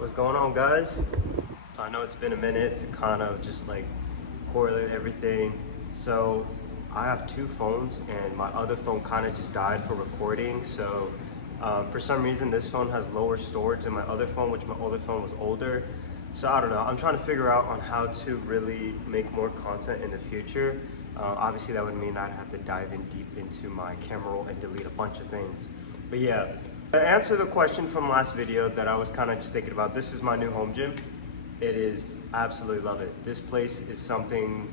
What's going on, guys? So I know it's been a minute to kind of just like correlate everything. So I have two phones and my other phone kind of just died for recording. So for some reason this phone has lower storage than my other phone, which my other phone was older. So I don't know, I'm trying to figure out on how to really make more content in the future. Obviously that would mean I'd have to dive in deep into my camera roll and delete a bunch of things. But yeah, to answer the question from last video that I was kind of just thinking about, this is my new home gym. It is, I absolutely love it. This place is something,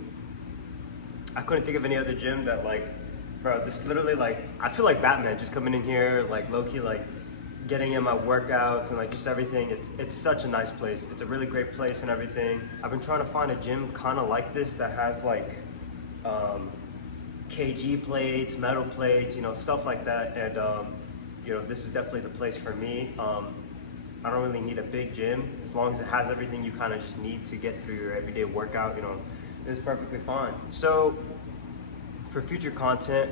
I couldn't think of any other gym that like, bro, this literally like, I feel like Batman just coming in here, like low-key like getting in my workouts and like just everything. It's such a nice place. It's a really great place and everything. I've been trying to find a gym kind of like this that has like kg plates, metal plates, you know, stuff like that. And you know, this is definitely the place for me. I don't really need a big gym. As long as it has everything you kind of just need to get through your everyday workout, you know, it's perfectly fine. So for future content,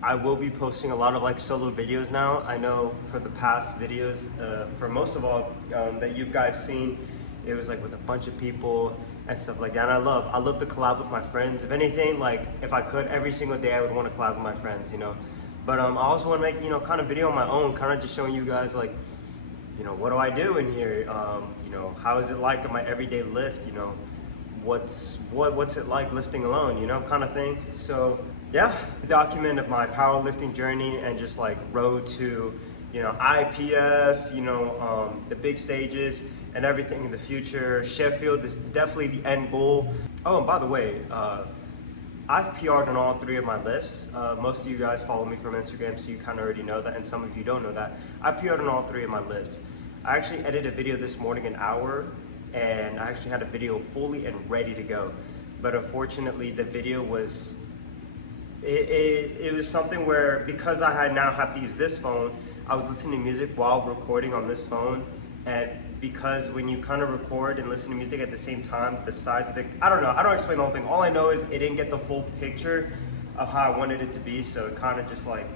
I will be posting a lot of like solo videos now. I know for the past videos, for most of all that you guys seen, it was like with a bunch of people and stuff like that. And I love to collab with my friends. If anything, like if I could, every single day I would want to collab with my friends, you know. But I also want to make, you know, kind of video on my own, kind of just showing you guys like, you know, what do I do in here? You know, how is it like in my everyday lift? You know, what's it like lifting alone? You know, kind of thing. So yeah, document of my powerlifting journey and just like road to, you know, IPF, you know, the big stages and everything in the future. Sheffield is definitely the end goal. Oh, and by the way, I've PR'd on all three of my lifts. Most of you guys follow me from Instagram, so you kind of already know that, and some of you don't know that. I PR'd on all three of my lifts. I actually edited a video this morning, an hour, and I actually had a video fully and ready to go. But unfortunately, the video was, it was something where, because I now have to use this phone, I was listening to music while recording on this phone, and because when you kind of record and listen to music at the same time, the sides of it, I don't know, I don't explain the whole thing. All I know is it didn't get the full picture of how I wanted it to be, so it kind of just like,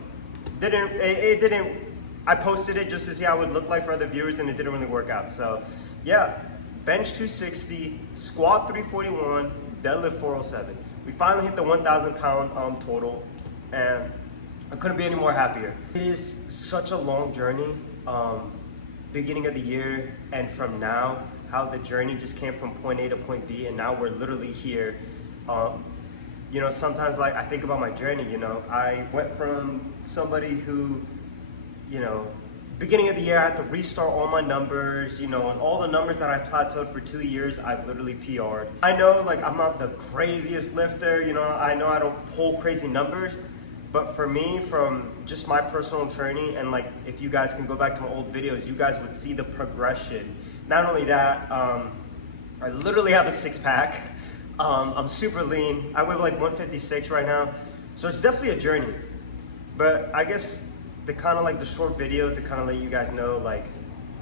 I posted it just to see how it would look like for other viewers, and it didn't really work out. So yeah, bench 260, squat 341, deadlift 407. We finally hit the 1,000 pound total, and I couldn't be any more happier. It is such a long journey. Beginning of the year and from now, how the journey just came from point A to point B, and now we're literally here. You know, sometimes like I think about my journey, you know, I went from somebody who, you know, beginning of the year I had to restart all my numbers, you know, and all the numbers that I plateaued for 2 years, I've literally PR'd. I know like I'm not the craziest lifter, you know, I know I don't pull crazy numbers, but for me, from just my personal journey, and like if you guys can go back to my old videos, you guys would see the progression. Not only that, I literally have a six-pack. I'm super lean. I weigh like 156 right now. So it's definitely a journey. But I guess the kind of like the short video to kind of let you guys know, like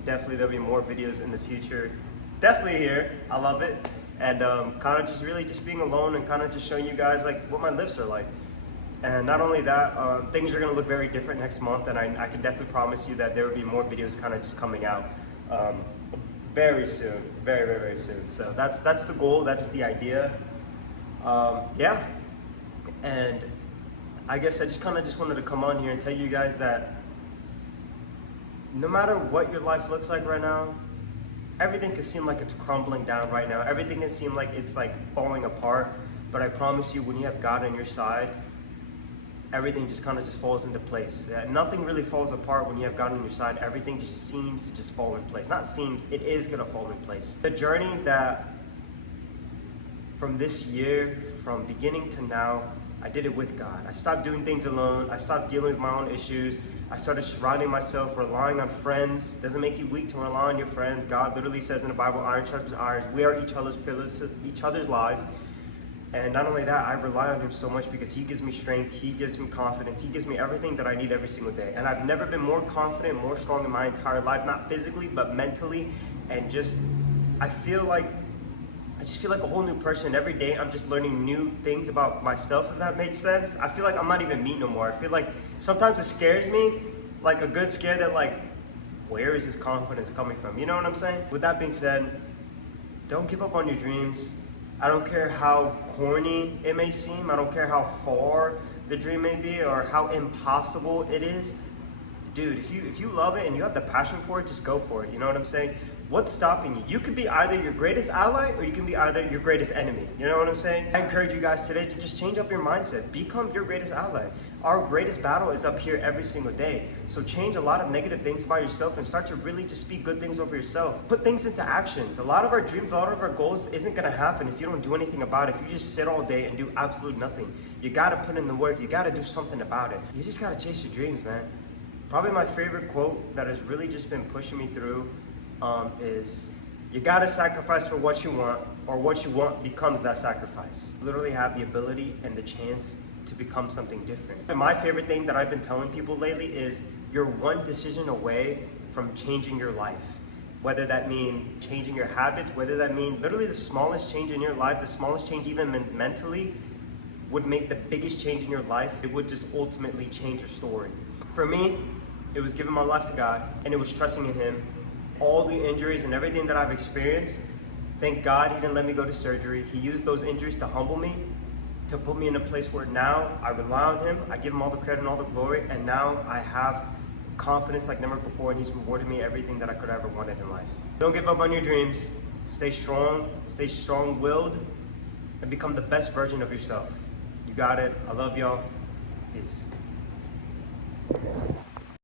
definitely there'll be more videos in the future. Definitely here, I love it. And kind of just really just being alone and kind of just showing you guys like what my lifts are like. And not only that, things are gonna look very different next month, and I can definitely promise you that there will be more videos kind of just coming out very soon, very, very, very soon. So that's the goal, that's the idea. Yeah, and I guess I just kind of just wanted to come on here and tell you guys that no matter what your life looks like right now, everything can seem like it's crumbling down right now. Everything can seem like it's like falling apart, but I promise you, when you have God on your side, everything just kind of just falls into place. Nothing really falls apart when you have God on your side. Everything just seems to just fall in place. Not seems, it is gonna fall in place. The journey that from this year, from beginning to now, I did it with God. I stopped doing things alone. I stopped dealing with my own issues. I started surrounding myself, relying on friends. Doesn't make you weak to rely on your friends. God literally says in the Bible, iron sharpens iron. We are each other's pillars to each other's lives. And not only that, I rely on him so much because he gives me strength, he gives me confidence, he gives me everything that I need every single day. And I've never been more confident, more strong in my entire life, not physically, but mentally. And just, I just feel like a whole new person. Every day I'm just learning new things about myself, if that makes sense. I feel like I'm not even me no more. I feel like sometimes it scares me, like a good scare that like where is this confidence coming from? You know what I'm saying? With that being said, don't give up on your dreams. I don't care how corny it may seem. I don't care how far the dream may be or how impossible it is. Dude, if you love it and you have the passion for it, just go for it. You know what I'm saying? What's stopping you? You could be either your greatest ally or you can be either your greatest enemy. You know what I'm saying? I encourage you guys today to just change up your mindset. Become your greatest ally. Our greatest battle is up here every single day. So change a lot of negative things about yourself and start to really just speak good things over yourself. Put things into actions. A lot of our dreams, a lot of our goals isn't gonna happen if you don't do anything about it. If you just sit all day and do absolutely nothing. You gotta put in the work. You gotta do something about it. You just gotta chase your dreams, man. Probably my favorite quote that has really just been pushing me through is, you gotta sacrifice for what you want, or what you want becomes that sacrifice. You literally have the ability and the chance to become something different. And my favorite thing that I've been telling people lately is, you're one decision away from changing your life. Whether that mean changing your habits, whether that mean literally the smallest change in your life, the smallest change even mentally, would make the biggest change in your life. It would just ultimately change your story. For me, it was giving my life to God, and it was trusting in Him. All the injuries and everything that I've experienced, thank God He didn't let me go to surgery. He used those injuries to humble me, to put me in a place where now I rely on Him, I give Him all the credit and all the glory, and now I have confidence like never before, and He's rewarded me everything that I could have ever wanted in life. Don't give up on your dreams. Stay strong-willed, and become the best version of yourself. You got it. I love y'all. Peace.